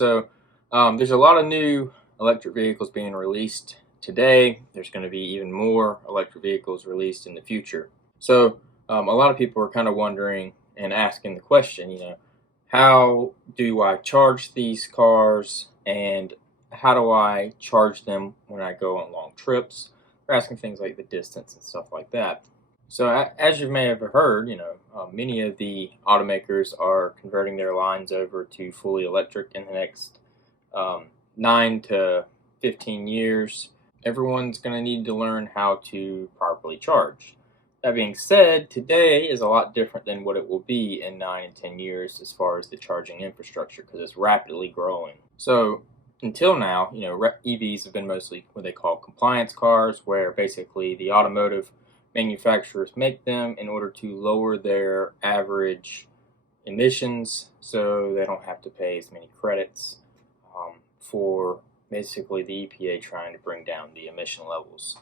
There's a lot of new electric vehicles being released today. There's going to be even more electric vehicles released in the future. A lot of people are kind of wondering and asking the question, how do I charge these cars and how do I charge them when I go on long trips? They're asking things like the distance and stuff like that. As you may have heard, many of the automakers are converting their lines over to fully electric in the next 9 to 15 years. Everyone's going to need to learn how to properly charge. That being said, today is a lot different than what it will be in 9 and 10 years as far as the charging infrastructure, because it's rapidly growing. So until now, EVs have been mostly what they call compliance cars, where basically the automotive manufacturers make them in order to lower their average emissions so they don't have to pay as many credits for basically the EPA trying to bring down the emission levels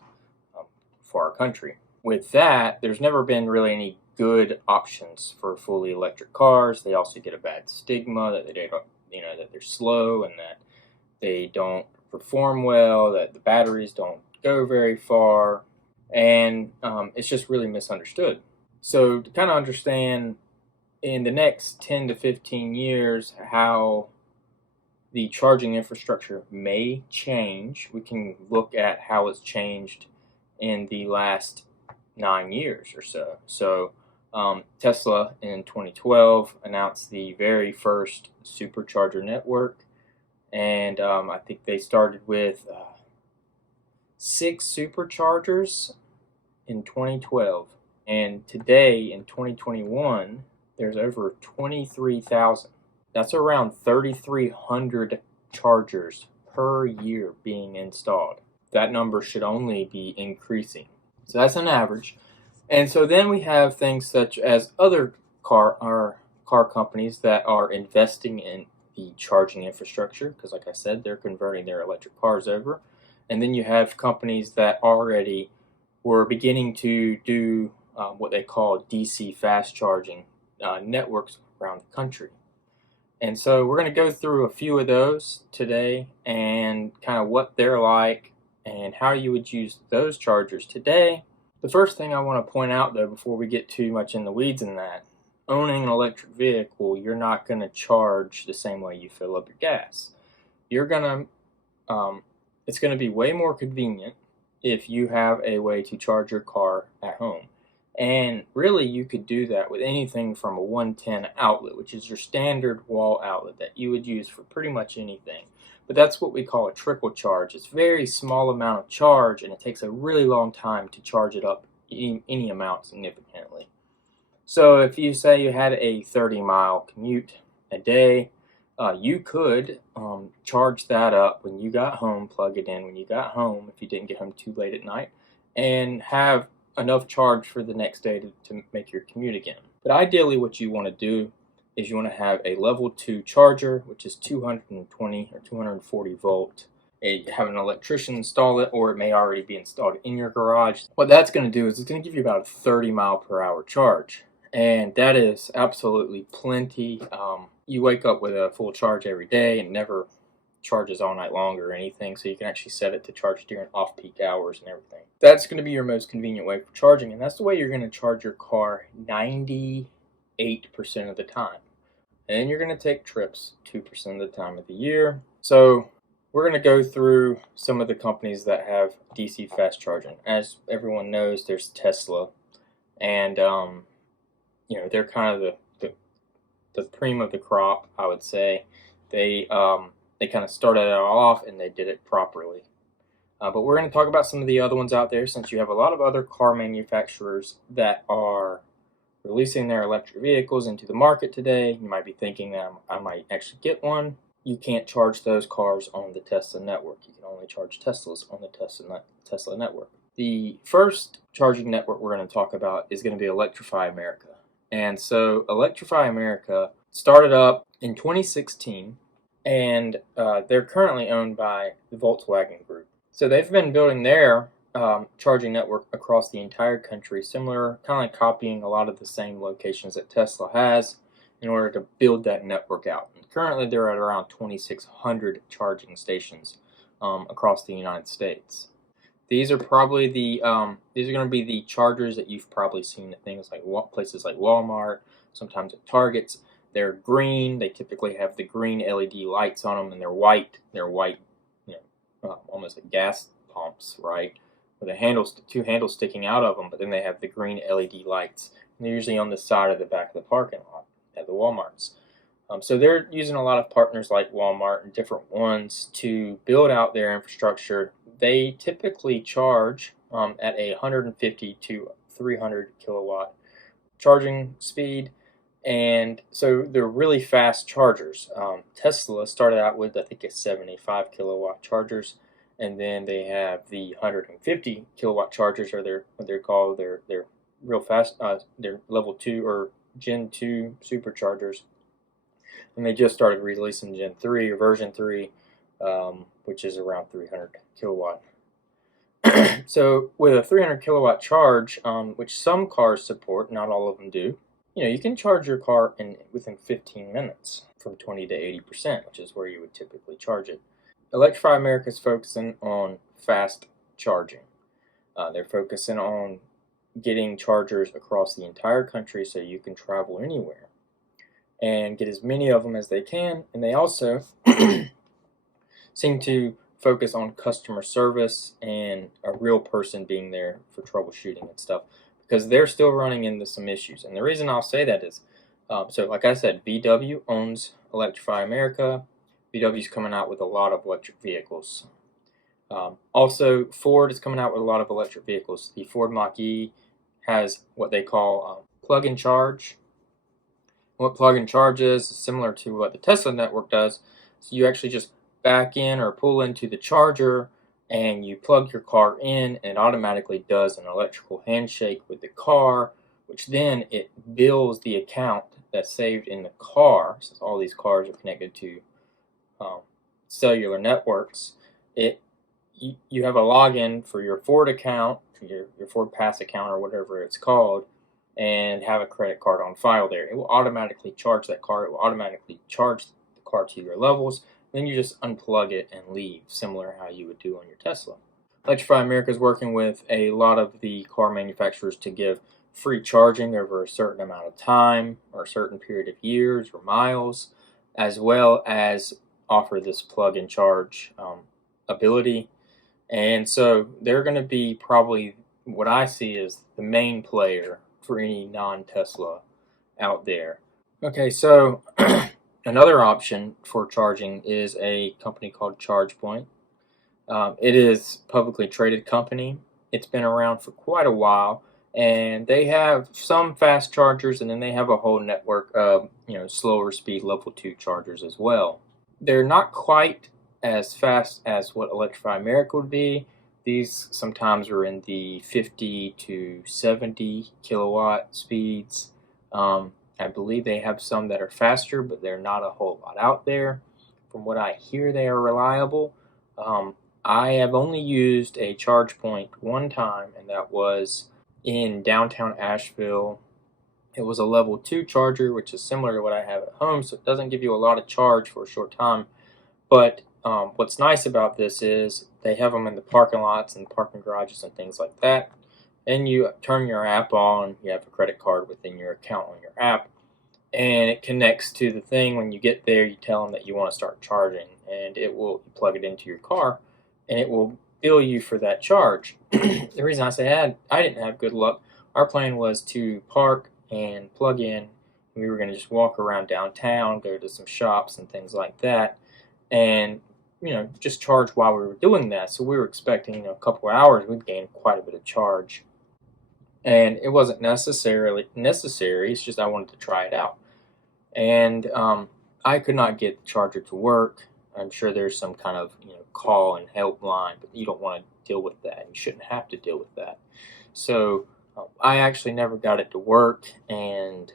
for our country. With that, there's never been really any good options for fully electric cars. They also get a bad stigma that they don't, that they're slow and that they don't perform well, that the batteries don't go very far, and it's just really misunderstood. So to kind of understand in the next 10 to 15 years how the charging infrastructure may change, we can look at how it's changed in the last 9 years or so. Tesla in 2012 announced the very first supercharger network, and I think they started with 6 superchargers in 2012, and today in 2021 there's over 23,000. That's around 3,300 chargers per year being installed. That number should only be increasing. So that's an average. And so then we have things such as other car companies that are investing in the charging infrastructure, because like I said, they're converting their electric cars over. And then you have companies that already were beginning to do what they call DC fast charging networks around the country. And so we're going to go through a few of those today and kind of what they're like and how you would use those chargers today. The first thing I want to point out, though, before we get too much in the weeds in that, owning an electric vehicle, you're not going to charge the same way you fill up your gas. It's going to be way more convenient if you have a way to charge your car at home. And really, you could do that with anything from a 110 outlet, which is your standard wall outlet that you would use for pretty much anything. But that's what we call a trickle charge. It's a very small amount of charge, and it takes a really long time to charge it up any amount significantly. So if you say you had a 30-mile commute a day, you could charge that up when you got home, plug it in when you got home if you didn't get home too late at night, and have enough charge for the next day to make your commute again. But ideally what you want to do is you want to have a level 2 charger, which is 220 or 240 volt. Have an electrician install it, or it may already be installed in your garage. What that's going to do is it's going to give you about a 30 mile per hour charge, and that is absolutely plenty. You wake up with a full charge every day and never charges all night long or anything, so you can actually set it to charge during off-peak hours and everything. That's going to be your most convenient way for charging, and that's the way you're going to charge your car 98% of the time. And then you're going to take trips 2% of the time of the year. So we're going to go through some of the companies that have DC fast charging. As everyone knows, there's Tesla, and they're kind of the cream of the crop, I would say. They kind of started it all off, and they did it properly. But we're going to talk about some of the other ones out there, since you have a lot of other car manufacturers that are releasing their electric vehicles into the market today. You might be thinking that I might actually get one. You can't charge those cars on the Tesla network. You can only charge Teslas on the Tesla network. The first charging network we're going to talk about is going to be Electrify America. And so Electrify America started up in 2016, and they're currently owned by the Volkswagen Group. So they've been building their charging network across the entire country, similar, kind of like copying a lot of the same locations that Tesla has. in order to build that network out. And currently, they're at around 2,600 charging stations across the United States. These are probably these are going to be the chargers that you've probably seen at things like places like Walmart, sometimes at Targets. They're green. They typically have the green LED lights on them, and they're white. They're white, almost like gas pumps, right? With two handles sticking out of them, but then they have the green LED lights. And they're usually on the side of the back of the parking lot at the Walmarts. So they're using a lot of partners like Walmart and different ones to build out their infrastructure. They typically charge at a 150 to 300 kilowatt charging speed, and so they're really fast chargers. Tesla started out with, I think, a 75 kilowatt chargers, and then they have the 150 kilowatt chargers, or what they're called. They're real fast. They're level 2 or Gen 2 superchargers, and they just started releasing Gen 3 or version 3, which is around 300 kilowatt. So with a 300 kilowatt charge, which some cars support, not all of them do, you can charge your car within 15 minutes from 20 to 80%, which is where you would typically charge it. Electrify America is focusing on fast charging. They're focusing on getting chargers across the entire country so you can travel anywhere and get as many of them as they can. And they also seem to focus on customer service and a real person being there for troubleshooting and stuff, because they're still running into some issues. And the reason I'll say that is, so like I said, VW owns Electrify America. VW's coming out with a lot of electric vehicles. Also, Ford is coming out with a lot of electric vehicles. The Ford Mach-E has what they call plug and charge. What plug and charge is similar to what the Tesla network does. So you actually just back in or pull into the charger, and you plug your car in, and it automatically does an electrical handshake with the car, which then it bills the account that's saved in the car. Since all these cars are connected to cellular networks, you have a login for your Ford account, your Ford Pass account, or whatever it's called, and have a credit card on file there. It will automatically charge that car. It will automatically charge the car to your levels. Then you just unplug it and leave, similar to how you would do on your Tesla. Electrify America is working with a lot of the car manufacturers to give free charging over a certain amount of time or a certain period of years or miles, as well as offer this plug and charge ability. And so they're going to be probably what I see as the main player for any non-Tesla out there. Okay, so another option for charging is a company called ChargePoint. It is a publicly traded company. It's been around for quite a while, and they have some fast chargers, and then they have a whole network of slower speed level 2 chargers as well. They're not quite as fast as what Electrify America would be. These sometimes are in the 50 to 70 kilowatt speeds. I believe they have some that are faster, but they're not a whole lot out there. From what I hear, they are reliable. I have only used a ChargePoint one time, and that was in downtown Asheville. It was a level 2 charger, which is similar to what I have at home, so it doesn't give you a lot of charge for a short time. But what's nice about this is they have them in the parking lots and parking garages and things like that. And you turn your app on, you have a credit card within your account on your app, and it connects to the thing. When you get there, you tell them that you want to start charging, and it will plug it into your car, and it will bill you for that charge. The reason I say I didn't have good luck, our plan was to park and plug in. We were going to just walk around downtown, go to some shops and things like that, and just charge while we were doing that. So we were expecting a couple of hours we'd gain quite a bit of charge. And it wasn't necessary. It's just I wanted to try it out. And I could not get the charger to work. I'm sure there's some kind of call and help line, but you don't want to deal with that. You shouldn't have to deal with that. So I actually never got it to work, and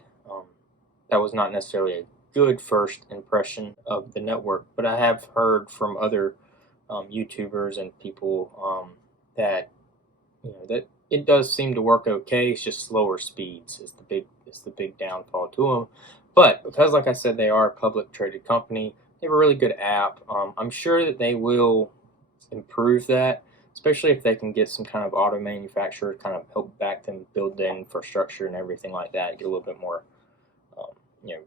that was not necessarily a good first impression of the network. But I have heard from other YouTubers and people that that it does seem to work okay. It's just slower speeds is the big downfall to them. But because, like I said, they are a public traded company, they have a really good app. I'm sure that they will improve that, especially if they can get some kind of auto manufacturer kind of help back them build the infrastructure and everything like that, get a little bit more um, you know,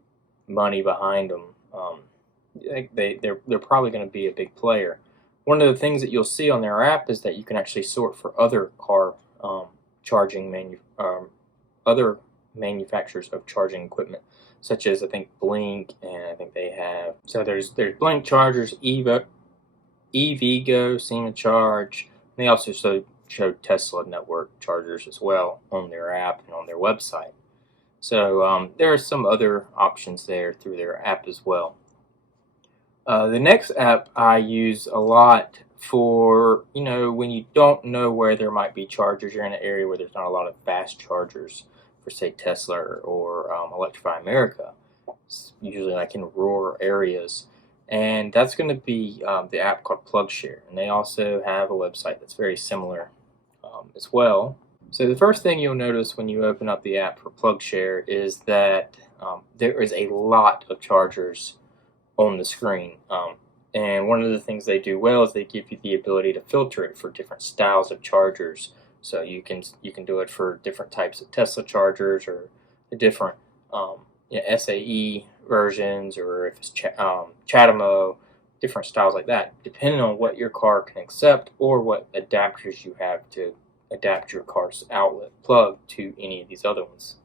money behind them. They're probably going to be a big player. One of the things that you'll see on their app is that you can actually sort for other car charging other manufacturers of charging equipment, such as I think Blink, and I think they have, so there's Blink chargers, EVgo, SEMA Charge. They also show Tesla network chargers as well on their app and on their website. So there are some other options there through their app as well. The next app I use a lot for, when you don't know where there might be chargers, you're in an area where there's not a lot of fast chargers for, say, Tesla or Electrify America. It's usually like in rural areas. And that's going to be the app called PlugShare. And they also have a website that's very similar as well. So the first thing you'll notice when you open up the app for PlugShare is that there is a lot of chargers on the screen. And one of the things they do well is they give you the ability to filter it for different styles of chargers. So you can do it for different types of Tesla chargers, or the different SAE versions, or if it's CHAdeMO, different styles like that, depending on what your car can accept or what adapters you have to adapt your car's outlet plug to any of these other ones.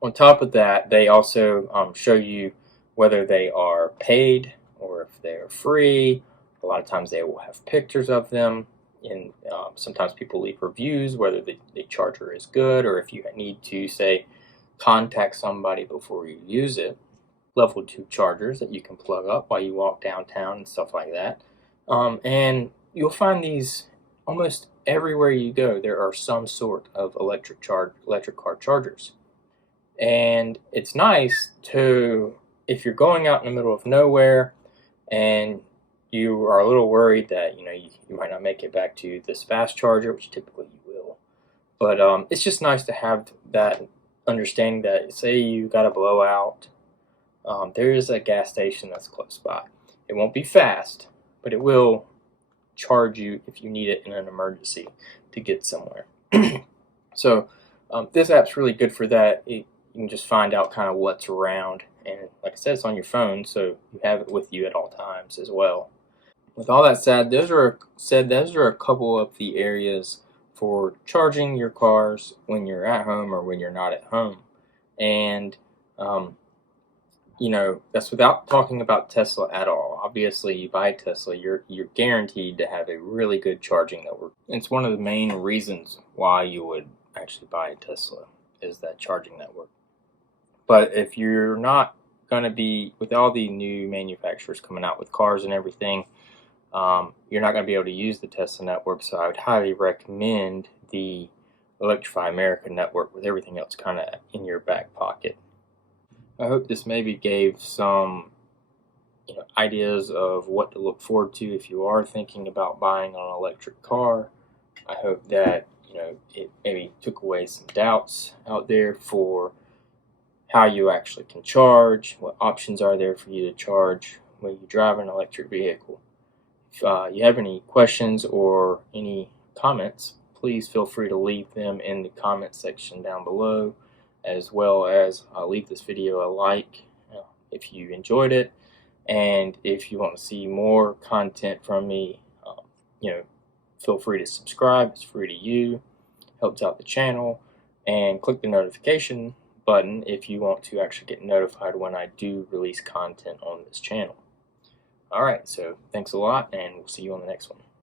On top of that, they also show you whether they are paid or if they are free. A lot of times they will have pictures of them, and sometimes people leave reviews whether the charger is good, or if you need to, say, contact somebody before you use it. Level 2 chargers that you can plug up while you walk downtown and stuff like that. And you'll find these almost everywhere you go. There are some sort of electric car chargers. And it's nice to, if you're going out in the middle of nowhere and you are a little worried that you might not make it back to this fast charger, which typically you will. But it's just nice to have that understanding that, say you got a blowout, there is a gas station that's close by. It won't be fast, but it will charge you if you need it in an emergency to get somewhere. So this app's really good for that. You can just find out kind of what's around, and like I said, it's on your phone, so you have it with you at all times as well. With all that said, those are a couple of the areas for charging your cars when you're at home or when you're not at home. And that's without talking about Tesla at all. Obviously, you buy Tesla, you're guaranteed to have a really good charging network. It's one of the main reasons why you would actually buy a Tesla, is that charging network. But if you're not going to be, with all the new manufacturers coming out with cars and everything, you're not going to be able to use the Tesla network. So I would highly recommend the Electrify America network, with everything else kind of in your back pocket. I hope this maybe gave some ideas of what to look forward to if you are thinking about buying an electric car. I hope that it maybe took away some doubts out there for how you actually can charge, what options are there for you to charge when you drive an electric vehicle. If you have any questions or any comments, please feel free to leave them in the comment section down below, as well as leave this video a like if you enjoyed it. And if you want to see more content from me, feel free to subscribe. It's free to you, helps out the channel, and click the notification button if you want to actually get notified when I do release content on this channel. Alright, so thanks a lot, and we'll see you on the next one.